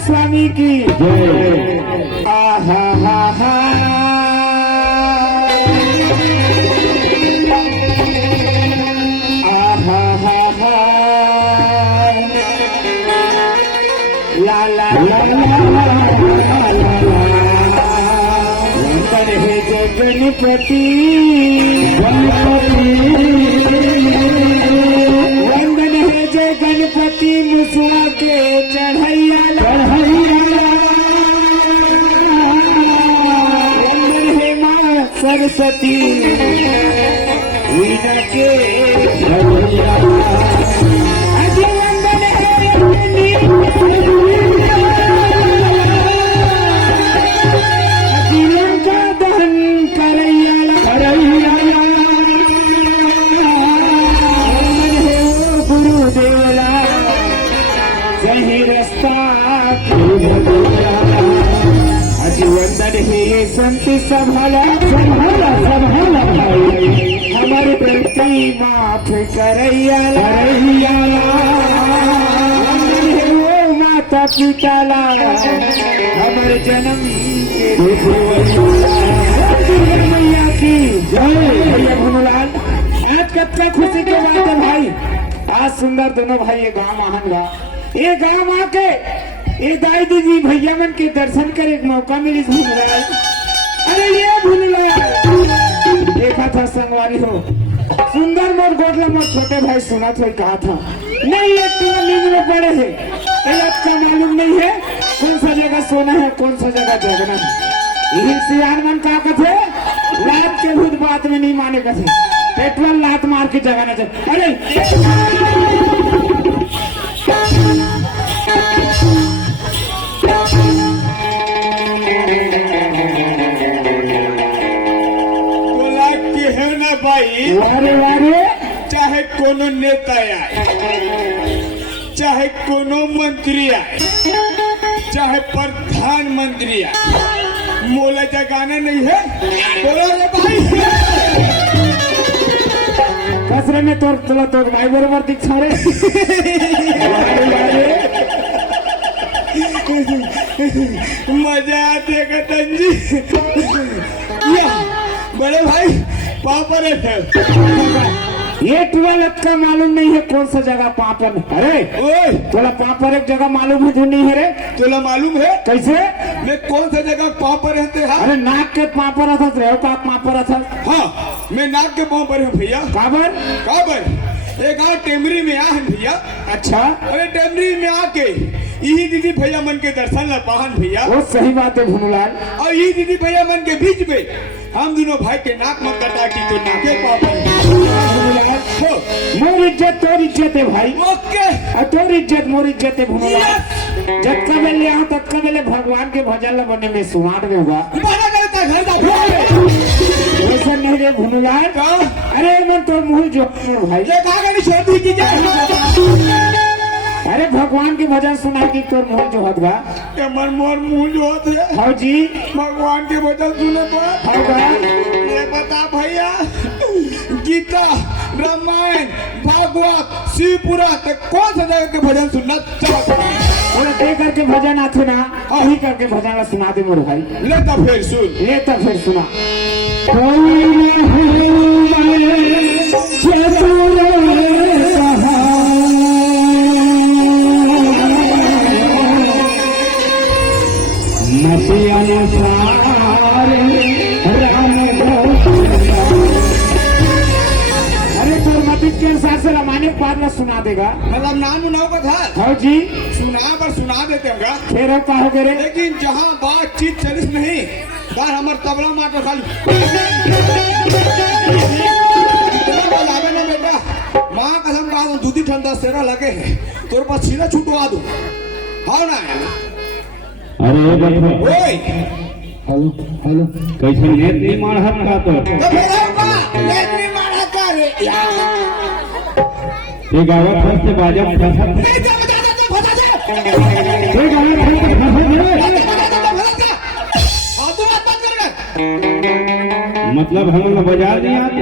स्वामी की आहा हा हा आहा हा हा ला ला वंदन हे गणपति वंदन है जय गणपति मुसवा के चढ़ैया वंदन है माँ सरस्वती वीणा के चढ़ैया अजय वंदन है लंका दहन करैया गुरुदेवला सही रास्ता अजी वंदन है संत संभाला संभाला संभाला हमारे प्रति माफ करैया करैया वंदन है वो माता पिता ला हमारे जन्म के मैया की जय भगवान। आज कतना खुशी के बात है भाई, आज सुंदर दोनों भाई ये गांव आहन बा, ये गांव आके ये दादी जी भैया मन के दर्शन करे एक मौका मिली भूलवाल। अरे ये भूलवाल देखा था संगवारी हो सुंदर मोर गोदला मोर छोटे भाई सुना था कहा था नहीं एक नींद में पड़े है का मालूम नहीं है कौन सा जगह सोना है कौन सा जगह जगना है। यही सियान मन का कथे लात के भूत बात में नहीं माने कथे पेट्रोल लात मार के जगाना चाहिए। अरे बोला कि है ना भाई, वारे वारे चाहे कोनो नेता आए चाहे कोनो मंत्री आए चाहे प्रधानमंत्री आए मोला जगाना नहीं है। बोला रे भाई कसरे में तोर तुला तोर भाई बरोबर दिखा रे मजा आते का तंजी बड़े भाई पापा रे ये टुवालत का मालूम नहीं है कौन सा जगह पापन। अरे ओए तोला पापर एक जगह मालूम है जो नहीं है रे तोला मालूम है कैसे मैं कौन सा जगह पापा रहते हैं। अरे नाक के पापर था रेव का पापर था। हाँ मैं नाक के पाँव पर हूँ भैया। काबर काबर एक गाँव टेमरी में आ है भैया। अच्छा अरे टेमरी में आके यही दीदी भैया मन के दर्शन ला पाहन भैया। वो सही बात है भूनुलाल। और यही दीदी भैया मन के बीच में हम दोनों भाई के नाक मत कटा की तो नाके पाप हो, मोर इज्जत तोर इज्जत है भाई, ओके और तोर इज्जत मोर इज्जत है भुनुलाल। जब का बेले यहाँ तक का बेले भगवान के भजन ला बने में सुमाट में हुआ बना करता घर का वैसा नहीं रे भुनुलाल। अरे मैं तो मुँह जो भाई ये कहा गई छोड़ दी की जाए अरे भगवान के भजन सुना की तोर मुँह जो हदगा के मन मोर मुंह जो होते है हाँ जी भगवान के वचन सुने पर हाँ बड़ा ये बता भैया गीता रामायण भागवत शिव पुराण तक कौन सा जगह के भजन सुनना चाहता बोले ते करके भजन आथे ना वही करके भजन ला सुना दे मोर भाई। ले तो फिर सुन ले तो फिर सुना अरे तोर मतिक के अनुसार से रामायण पाठ में सुना देगा मतलब नाम उनाव का था हाँ जी सुना पर सुना देते होगा फिर का हो गए रे लेकिन जहाँ बातचीत चलिस नहीं बार हमार तबला मार खाली बजावे ना बेटा माँ कसम कहा दूधी ठंडा सेरा लगे है तोर पास सीना छुटवा दू हाँ ना अरे बच्चा ओए हेलो हेलो कैसे नेट नहीं मार हक का तो तो फिर लेटनी मारा कर ये गावा फर्स्ट से बाजा फंसा ये गावा फर्स्ट से मतलब हम लोग बाजार नहीं आते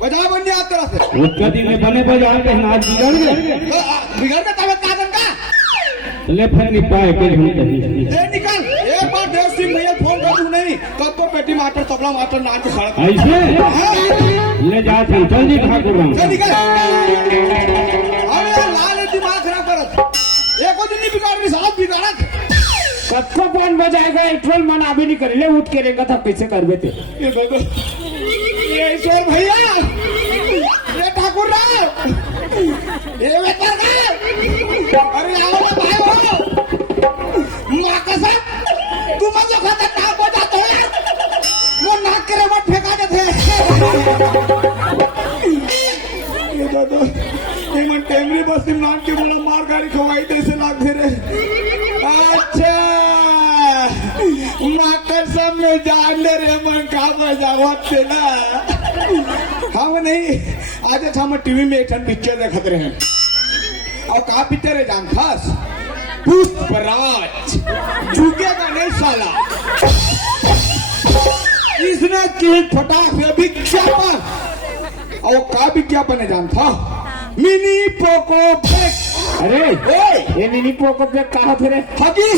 बजा बनने आप तरह से उसका दिन में बने बाजार के नाच बिगड़ गए बिगड़ का तब कागन का ले फिर नहीं पाए के हम ए निकल एक बार देव सिंह भैया फोन कर दूं नहीं तब तो पेटी मास्टर तबला मास्टर नाम के खड़ा ऐसे ले जा चल जी ठाकुर ए निकल अरे लाल दिमाग खराब करत एको दिन नहीं बिगाड़ रही साहब बिगाड़त कत्को कौन बजाएगा इटवल मन अभी नहीं करे ले उठ के रहेगा था कैसे कर देते ये देखो ये ईश्वर भैया ये ठाकुर राव ये बेटा का अरे आओ ना भाई हो मां कसम तुम जो खाता नाक हो जाते हैं वो नाक के रबड़ फेंका देते ये दादा ये मन टेमरी बस नाक के बोला मार गाड़ी खवाई जैसे लाग फिरे अच्छा माकर सब में जान ले रे मन का बजावत थे ना हम नहीं आज हम टीवी में एक पिक्चर देखते रहे और का पिक्चर है जान खास पुष्पराज झुकेगा नहीं साला इसने की फटाक से विज्ञापन और का विज्ञापन है जान था मिनी पोको बैग अरे ये मिनी पोको पे कहा थे रे हगी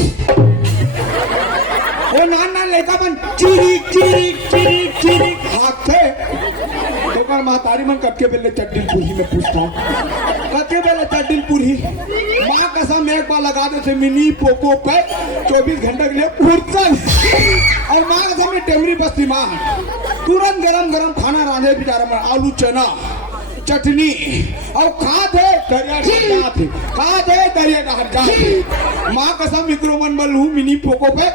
वो नाना लेका बन चिरी चिरी चिरी चिरी हाथे तो कर महतारी मन कटके बेले चट्टिल पूरी में पूछता कटके बेले चट्टिल पूरी माँ कसम एक बार लगा दे थे मिनी पोको पे 24 घंटे के लिए फुर्सत और माँ कसम में टेमरी बस्ती माँ तुरंत गरम गरम खाना रांधे बेचारा में आलू चना चटनी और खा थे दरिया का माँ कसम मिक्रो मन बल हूँ मिनी पोको पे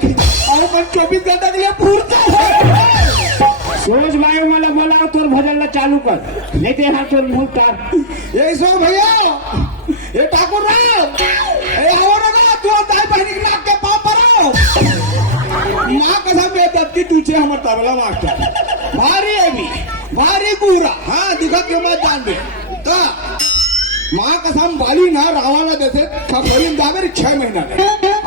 और मन 24 घंटे के लिए पूर्ता सोच भाई वाला बोला तोर भजन ला चालू कर नहीं तो यहाँ तोर मुंह तार ये सो भैया ये ठाकुर राव ये आओ ना तू दाई बहनी के नाक के पाँव पर माँ कसम ये दत्ती तुझे हमारे तबला मास्टर भारी है भी भारी पूरा हाँ दिखत के मत जान दे तो माँ कसम बाली ना रावाना देते खबरी दावे 6 महीना ने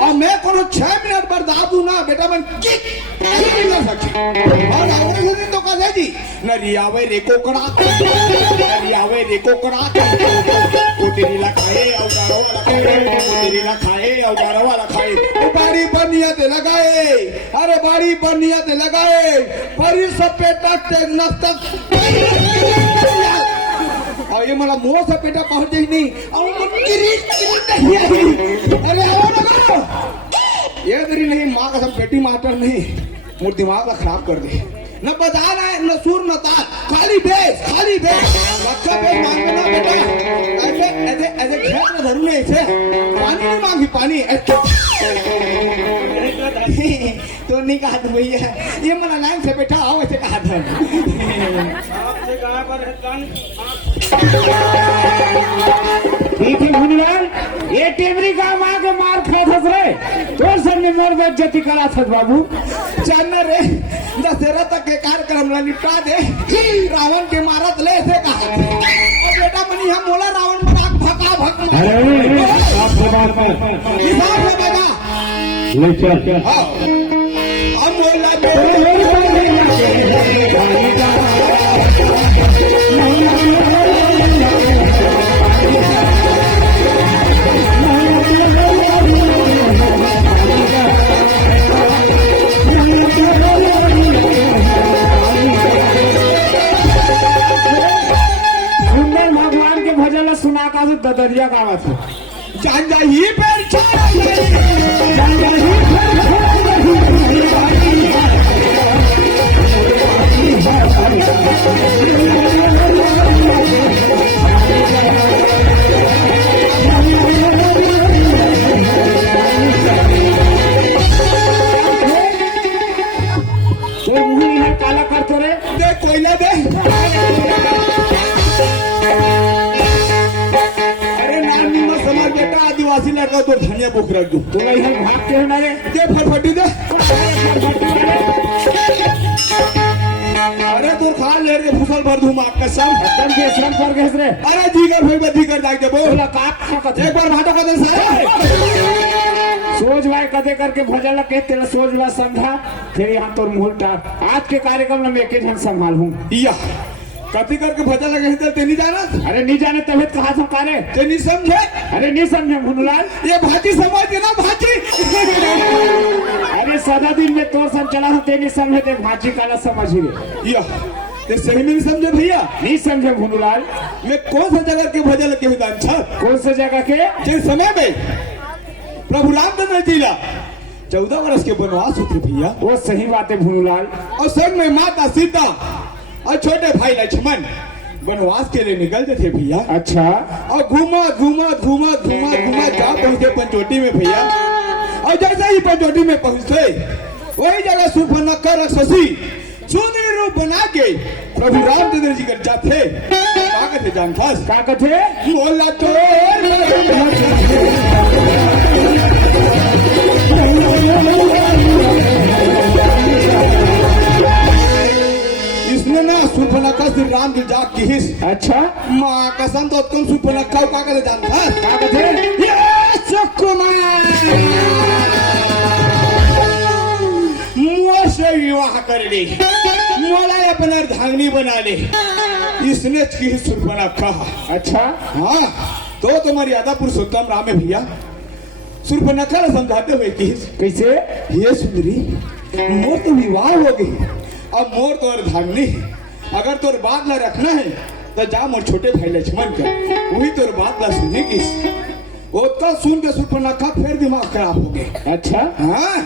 और मैं कोनो 6 मिनट बर्दाश्त दूं ना बेटा मैं किक नहीं कर सकती और आगे से दिन तो कहे जी नरियावे रेको करा नरियावे रेको करा तेरी लगाए औजारों वाला खाए तेरी लगाए औजारों वाला खाए वो बाड़ी बनिया दे लगाए अरे बाड़ी बनिया दे लगाए परी सपेटा टेक नस्तक और ये मला मुंह से पेटा पहुंच गई नहीं और अरे ये तेरी नहीं माँ कसम पेटी मास्टर नहीं मुझे दिमाग खराब कर दे न बजाना है न सुर न ताल खाली बेस बच्चा बेस मांगना बेटा ऐसे ऐसे ऐसे खेत में धरू नहीं ऐसे पानी नहीं मांगी पानी तो नहीं कहा था भैया, ये मला लाइन से बैठा आओ ऐसे कहा था। ठीक है भुनलाल, ये टेमरी गांव आके मार खात हस रे, तो सबने मोर बेइज्जती करा था बाबू। चल न रे, दशहरा तक के कार्यक्रम ला निपटा दे, रावण के मारत ले ऐसे कहा था। बेटा मनी हम बोला रावण मनाक भगा भग अरे आप बात में हिसाब से बगा। ले चल हाँ, हम बोला सुंदर भगवान के भजन सुना का ददरिया गावत है। जान जा ही पैर छोड़ जान जा ही तो मुही है काला करते रे। दे कोयला दे। अरे नानी में समाज बेटा आदिवासी लड़का तो धनिया बुक रख दू। तो वही है भागते हैं ना रे। दे फटफटी दे। अरे तू खा ले रे फुसल भर दूं मार कसम। एकदम के श्रम कर गए रे। अरे जीगर भाई बदी कर जाके दे बोल। बोला काट खा एक बार भाटो कर दे। सोच भाई कदे करके भजन के तेरा सोच ला समझा, फिर यहाँ तोर मुंह टाप। आज के कार्यक्रम में मैं एक जन संभाल हूँ। या कथी करके भजन लगे तो ते नहीं जाना। अरे नहीं जाने तभी कहा था कारे। ते नहीं समझे। अरे नहीं समझे भुनलाल। ये भाजी समझ के ना भाजी। अरे सदा दिन में तोर सन चला था, ते नहीं समझे ते भाजी का ना समझ गए। या ते सही में नहीं समझे भैया। नहीं समझे भुनलाल। मैं कौन सा जगह के भजन लगे हुए दान कौन से जगह के? जिस समय में प्रभु रामचंद्र जी ला 14 वर्ष के वनवास होते भैया। वो सही बात है भुनलाल। और संग में माता सीता और छोटे भाई लक्ष्मण वनवास के लिए निकलते थे भैया। अच्छा। और घूमा घूमा घूमा घूमा घूमा जा पहुंचे पंचवटी में भैया। और जैसे ही पंचवटी में पहुंचे वही जगह सुर्पनखा राक्षसी सुंदर रूप बना के प्रभु रामचंद्र जी कर जाते। क्या कहते जानखास? क्या कहते? बोला तो इसने ना सुर्पनखा श्री राम जी जाग की हिस। अच्छा। माँ कसम तो तुम सुर्पनखा क्या कहते जानखास? क्या कहते? ये सुकुमार मुझ से विवाह कर ली, मोला अपना धांगनी बना ले। इसने की सुर्पनखा। अच्छा। हाँ तो तुम्हारी आधा पुरुषोत्तम राम है भैया। सुर्पनखा ने समझाते हुए कि कैसे? ये सुंदरी मोर तो विवाह हो गई, अब मोर तो और धांगनी। अगर तोर बात ला रखना है तो जा मोर छोटे भाई लक्ष्मण का, वही तोर बात ला सुनी किस। वो तो सुन के सुर्पनखा फिर दिमाग खराब हो गए। अच्छा। हाँ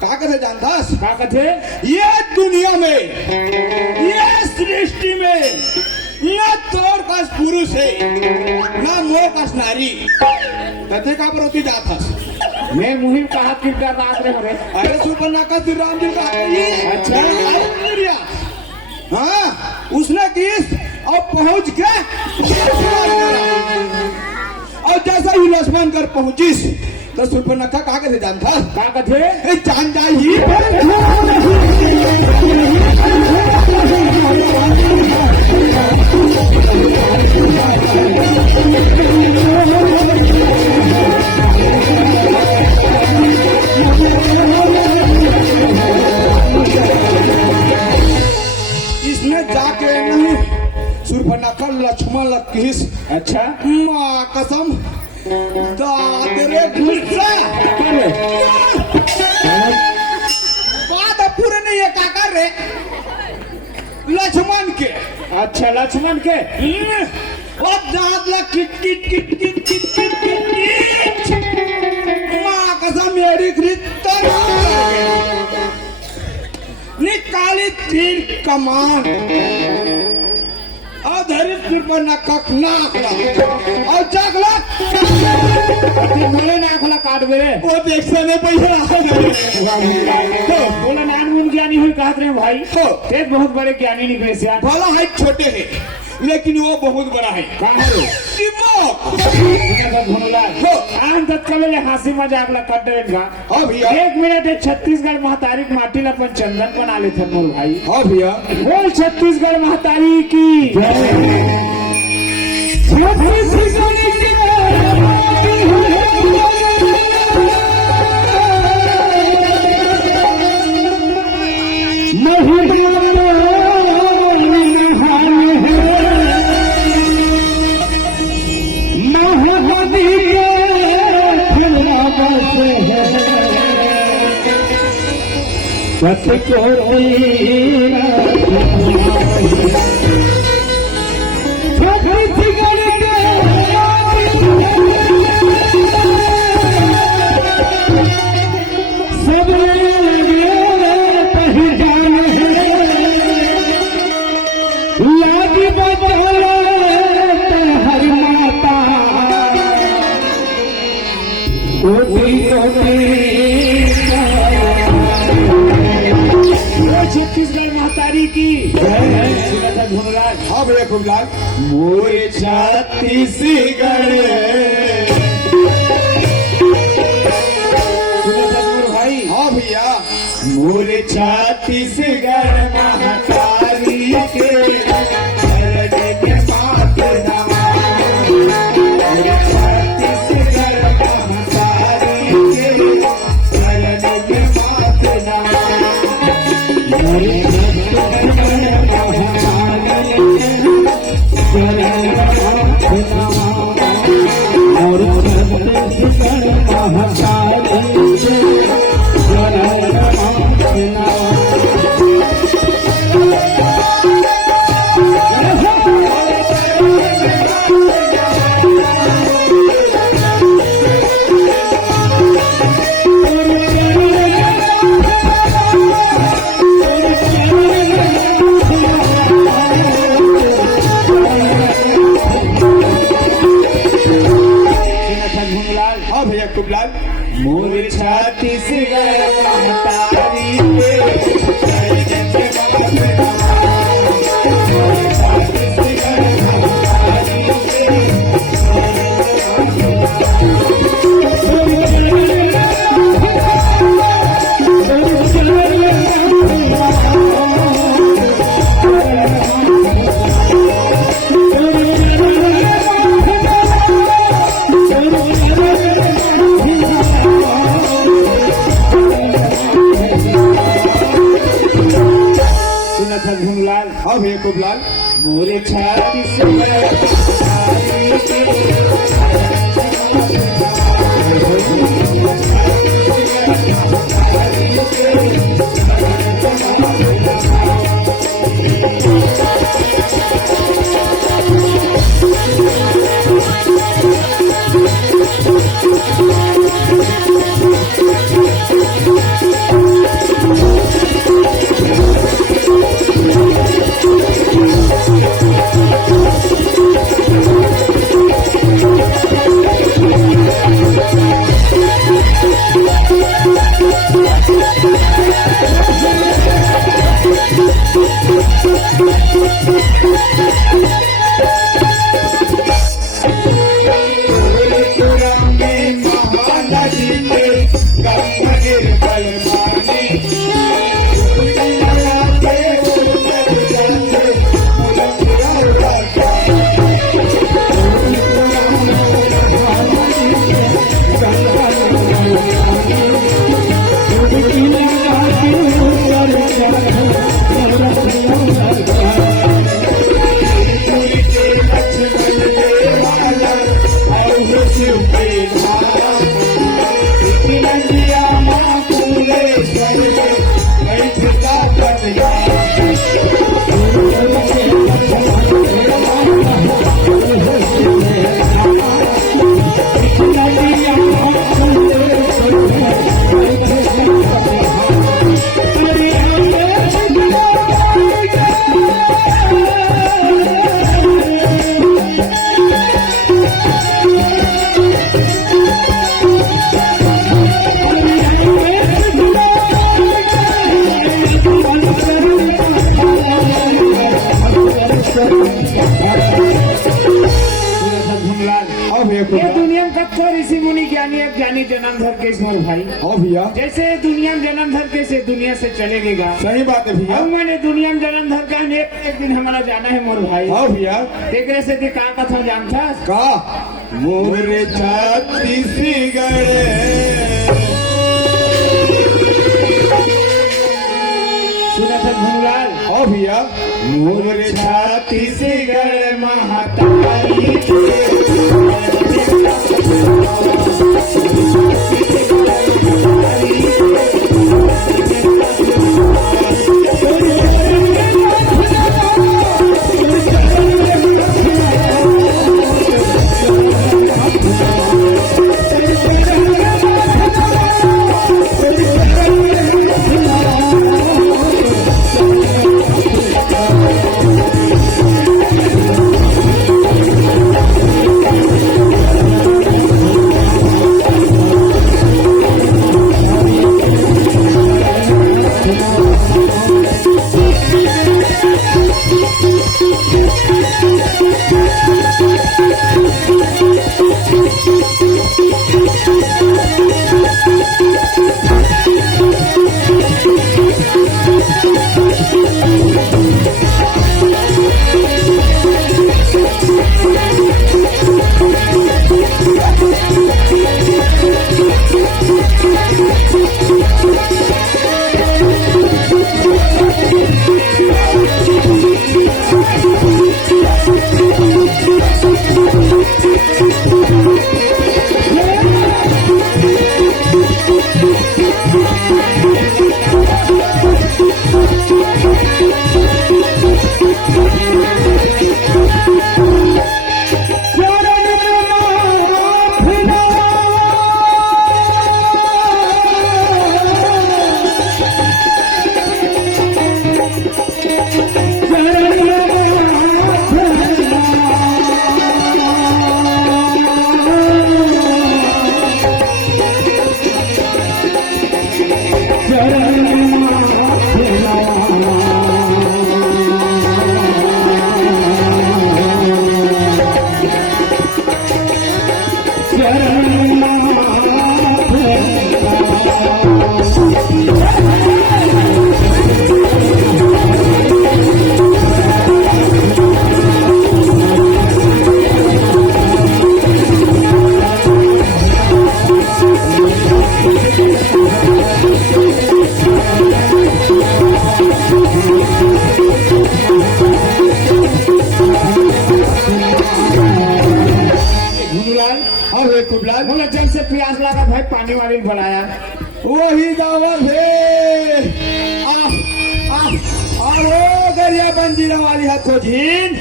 क्या कहते जानदास? क्या कहते? ये दुनिया में ये सृष्टि में न तोर पास पुरुष है न मोर पास नारी। कथे का पर होती जात हस। मैं मुहिम कहा कि डर रात रे हरे। अरे सुपर्णखा श्री राम जी का अच्छा। हाँ उसने किस और पहुंच के और जैसा ही लक्ष्मण कर पहुंचिस तो सुपर्णखा कहा कहते जानता? क्या कहते? जान जाही इसने जाके नहीं सुर्पनखा लक्ष्मण लकीस। अच्छा। माँ कसम दादरे गुस्सा बात पूरे नहीं है काका रे लक्ष्मण के। अच्छा लक्ष्मण के। और दाद ला किट किट किट किट किट किट किट माँ कसम मेरी कृतर निकाली तीर कमान और धरित कृपा ना कख ना आखला और चाकला बोले ना खोला काट बेरे वो देखसा ने पैसा बोला नान मुन ज्ञानी हुई कहते रहे भाई हो। एक बहुत बड़े ज्ञानी निकले से आप भला है छोटे है लेकिन वो बहुत बड़ा है कहाँ हो दिमाग हो। आन तत्काल हंसी मजाक ला कट देगा हाँ भैया 1 मिनट है छत्तीसगढ़ महतारी के माटी ला अपन चंदन बना ले थे मोल भाई हाँ भैया बोल छत्तीसगढ़ महतारी की छत्तीसगढ़ महतारी की सुना था धुनलाल हाँ भैया खूबलाल मोरे छत्तीसगढ़ सुना था मोर भाई हाँ भैया मोरे छत्तीसगढ़ महतारी के धरती के मात नवा। मोरे छत्तीसगढ़ महतारी के धरती के मात नवा। हाँ भैया खूबलाल मोरे छत्तीसगढ़ महतारी के धरती के मात नवा। छत्तीसगढ़ महतारी सुना था धुनलाल हाँ भैया खूबलाल मोरे छत्तीसगढ़ महतारी की जन्म धर के मोर भाई हाँ भैया जैसे दुनिया में जन्म धर के से दुनिया से चले गएगा। सही बात है भैया। अब मैंने दुनिया में जन्म धर का एक दिन हमारा जाना है मोर भाई। हाँ भैया एक से दी का कथा जानता का मोर छत्तीसगढ़ सुना था भूलाल। हाँ भैया मोर छत्तीसगढ़ महातारी बोला जब से प्यास लगा भाई पानी वाली बुलाया वही दावत है वो गरिया बंजीरा वाली हाथ खोजीन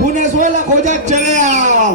भुवनेश्वर खोजा चले आओ।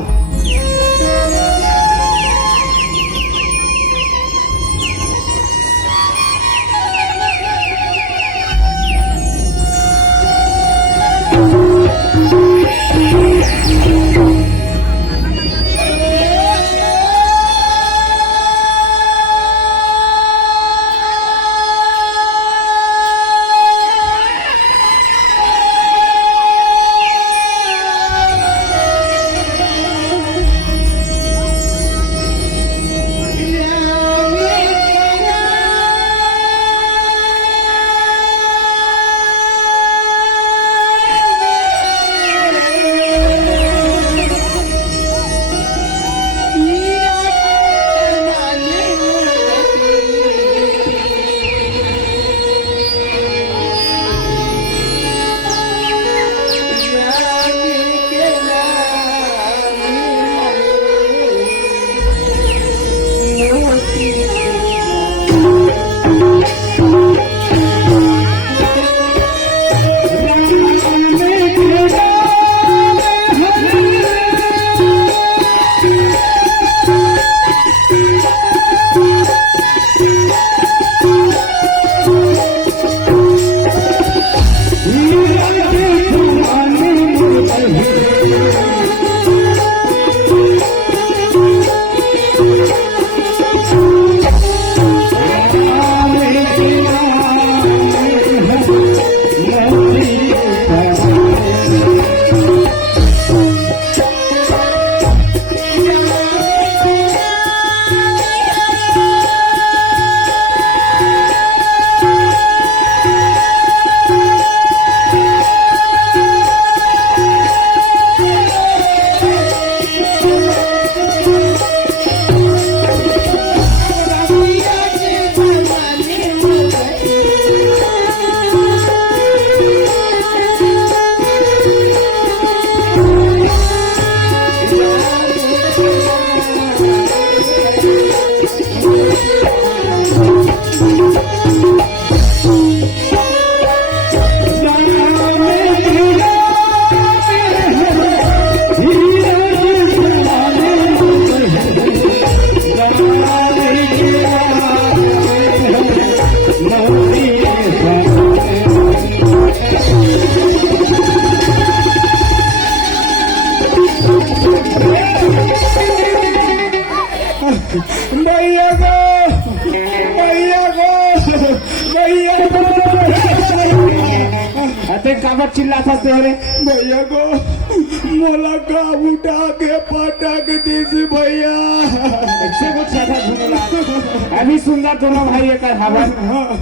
काबर चिल्ला था तेरे भैया को मोला का उठा के पटक दीसी भैया। ऐसे कुछ था झुमला अभी सुंदर दोनों भाई एक हवन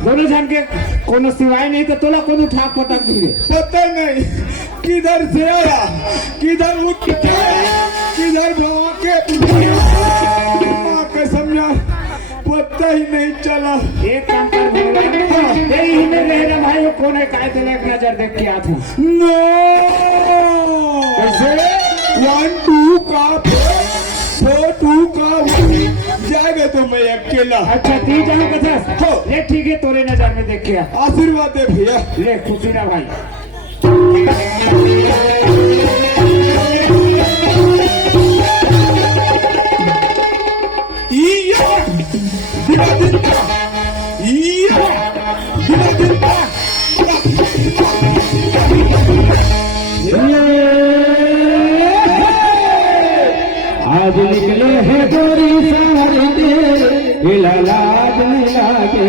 दोनों जन के कोनो सिवाय नहीं तो तोला कोनो ठाक पटक दिए पता नहीं किधर से आया किधर उठ के आया किधर भाग के माँ के समझा पता ही नहीं चला। एक काम कर भगवान यही में रह रहा भाई वो कौन है काय तेरे एक नजर देख के आता नो कैसे 1 2 का 4 2 का जाएगा तो मैं अकेला। अच्छा ती जाऊं कथा हो ले ठीक है तोरे नजर में देख के आ आशीर्वाद दे भैया। ले खुशी ना भाई आज निकले हैं गोरी सारे तेरे लाज में लागे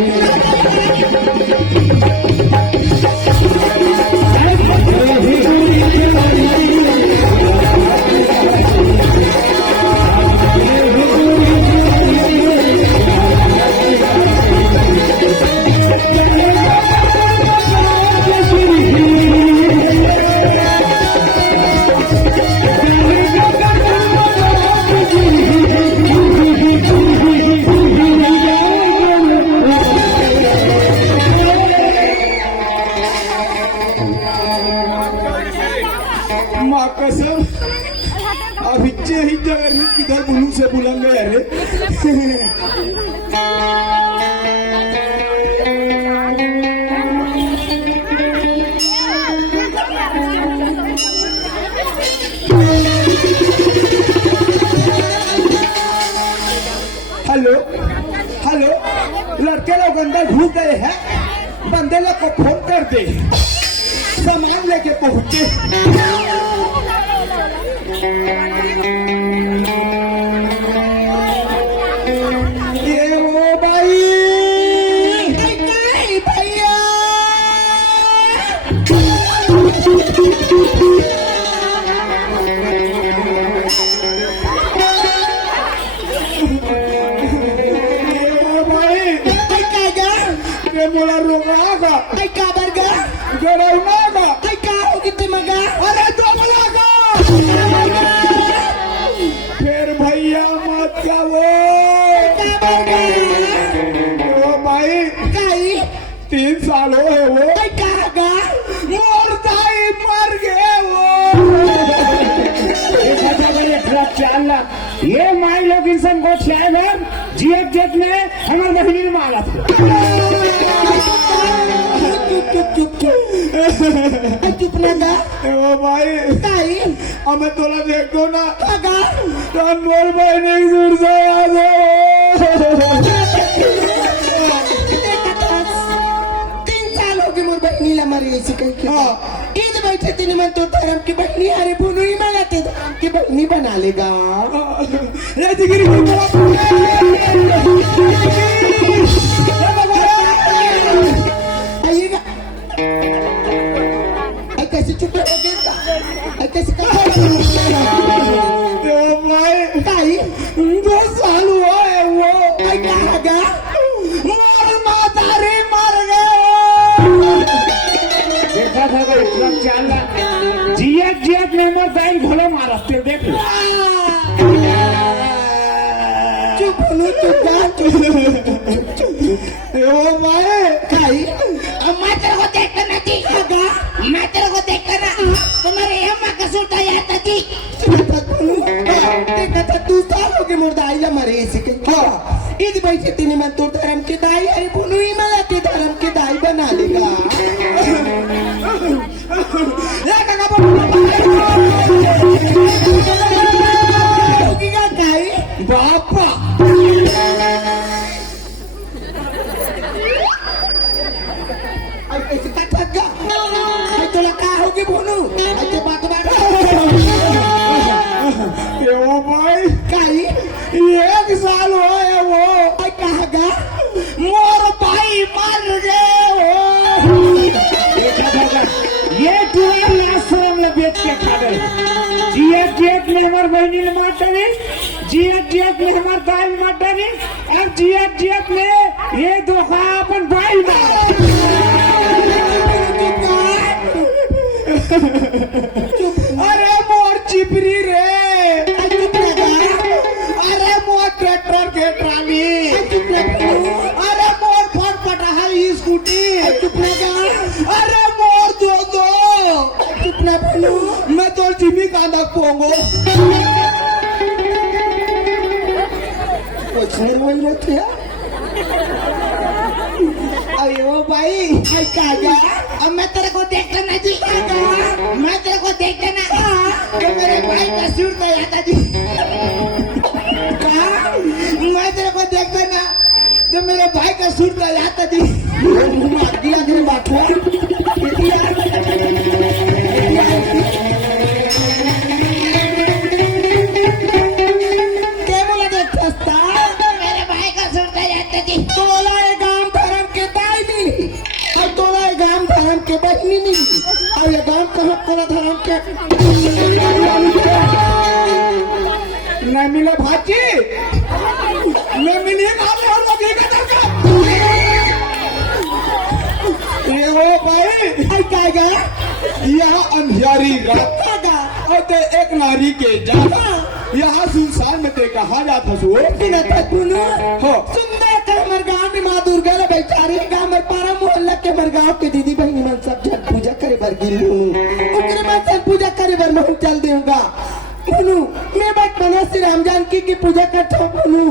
माँ कसम अभी ही जगह में किधर बुलू से बुलंग गए अरे हेलो हेलो लड़के लोग अंदर घुस गए हैं बंदे लोग को फोन कर दे सामान लेके पहुंचे। ये वो भाई भैया मोला रोगा गरौनागा अरे फिर भैया मत जाओ ओ भाई 3 साल हो वो मोर दाई मर गए वो चल ये माई लोग इंसान को छाए में जीएफ जेट में हमारे बहनी मारा चुप लगा ओ भाई हमें तोला देख दो ना तो मोर बहनी जुड़ जाए 3 साल हो गए मोर बहनी ला मरी ऐसी कहीं ईद बैठे तीन मन तो धर्म की बहनी अरे बुनु ही मंगाते धर्म की बहनी बना लेगा ये जिगरी आइएगा कैसे चुप रहोगे कैसे भाई 2 साल हुआ है वो कहा मोर मातारी मर गए देखा था भाई ट्रक चल जीएफ में मर दाई भले मारा ते देख लो चुप नो ओ भाई खाई मैं तेरे को देख कर नहीं खागा मैं तेरे को देख कर तुम्हारे अम्मा का सूटा याद थी देखा था 2 साल हो गए मुर्दाई ला मरे ऐसे कहीं ईद बैठे तीन मन तो धर्म के दाई अरे बुनु ही मला के धर्म के दाई बना लेगा ये काका खाई बापा ऐसे कटगा तोला का होगी बुनु ऐसे बात ओ भाई काई 1 साल हुआ है वो कहागा मोर भाई मर गए हो ये टुआ लाशरम ले बेच के खा गए जियत ने हमार बहनी ने मार डाली जियत ने हमार दाल मार डाली और जियत ने ये धोखा अपन भाई अरे मोर चिपरी रे, अरे मोर ट्रैक्टर के ट्राली, अरे मोर फटफटा है स्कूटी, अरे मोर दो मैं तो जिमी का नक पोंगो अयो भाई आई कागा अब मैं तेरे को देखता ना जी मैं तेरे को देखता ना कि मेरे भाई का सूर तो आता जी मैं तेरे को देखता ना तो मेरे भाई का सूर तो आता जी गिला गिला बात क्या बोला देखता मेरे भाई का सूर तो आता जी तोला गांव धर्म के दाई मिली और तोला गांव धर्म के बहनी मिली और ये गांव कहाँ तोला धर्म के नहीं मिला भाजी, मैं मिली ये हो भाई आई कागा यहाँ अंधियारी रात कागा और ते एक नारी के जाना यहाँ सुनसान में ते कहा जाता सो बिना तकुनु हो सुंदर कर मर गांव में माँ दुर्गा ले बेचारी गांव में पारा मोहल्ला के मर गांव के दीदी बहनी मन सब जन पूजा करे बर गिरी उनके बाद सब पूजा करे बर मैं चल दूंगा उनु मैं बात बना श्री राम जानकी की पूजा करता हूँ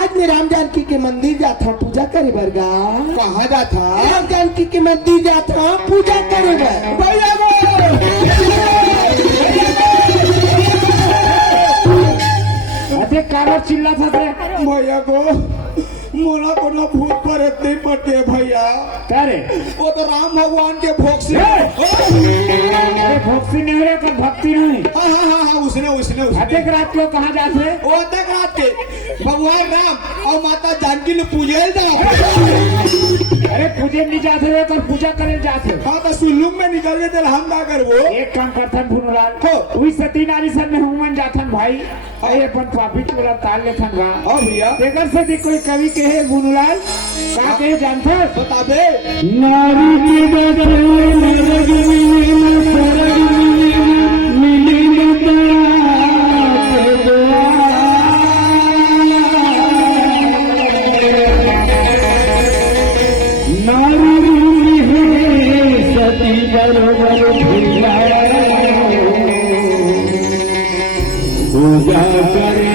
आज मैं राम जानकी के मंदिर जाता पूजा करे बर गा कहा जाता राम जानकी के मंदिर जाता पूजा करे बर भैया अरे काबर चिल्ला था थे भैया को मोना को ना भूत पर नहीं पड़ते भैया क्या रे वो तो राम भगवान के भोग से अरे भक्ति नहीं रहे पर भक्ति नहीं हाँ उसने अध्यक रात को कहाँ जाते वो तक रात के भगवान राम और माता जानकी ने पूजे जाओ अरे पूजे नहीं जाते हुए पर पूजा करे जाते हाँ तो सुल्लुम में निकल गए थे हम ना कर वो एक काम करथन भुनुलाल हो। वही सती नारी सन में हुमन जाथन भाई अरे अपन पापी चोला ताल लेथन गा हाँ भैया तेकर से भी कोई कवि कहे भुनुलाल का कहे जानते बता दे नारी की बदल मिली नारी है सती बरोबर पूजा करे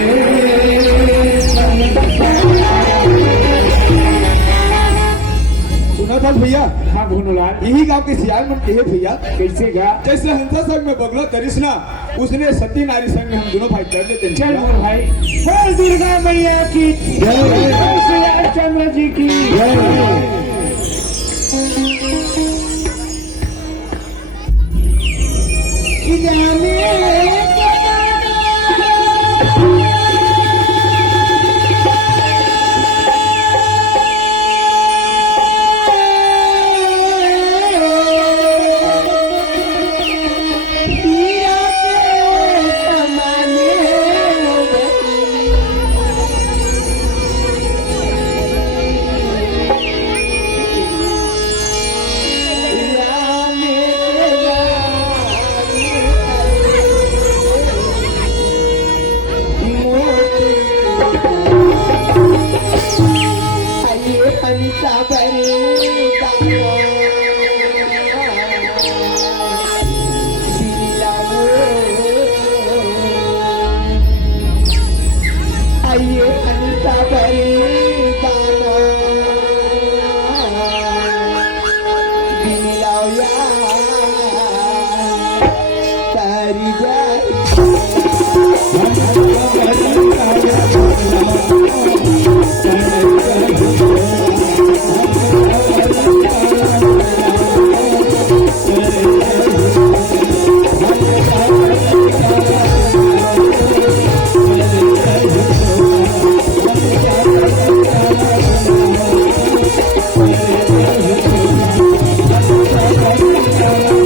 सुना था भैया हाँ भुनुलाल यही गाँव के सियाल मन कहे भैया कैसे गा जैसे हंसा संग में बगलो करिश्ना उसने सती नारी संग में हम दोनों भाई कर लेते हैं चल मोर भाई बोल दुर्गा मैया की जय बोल श्री रामचंद्र जी की जय Thank you.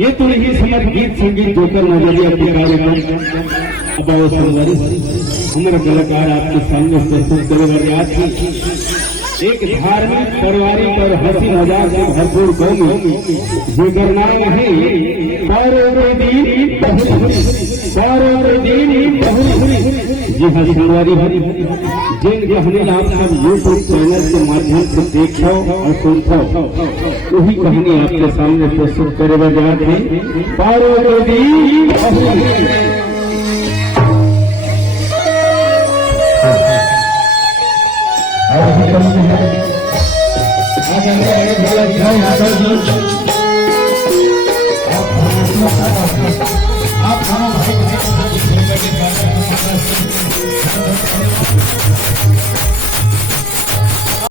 ये तो नहीं समझ गीत संगीत होकर नजरिया कार्यक्रम अब हमारा कलाकार आपके सामने प्रस्तुत करे आज एक धार्मिक पारिवारिक और हंसी मजाक से भरपूर कौम जो गरनाए हैं जी हाँ संगवारी जिन कहानी आप सब यूट्यूब चैनल के माध्यम से देखो और सुनो वही कहानी आपके सामने प्रस्तुत करे बजात है पार्वती आप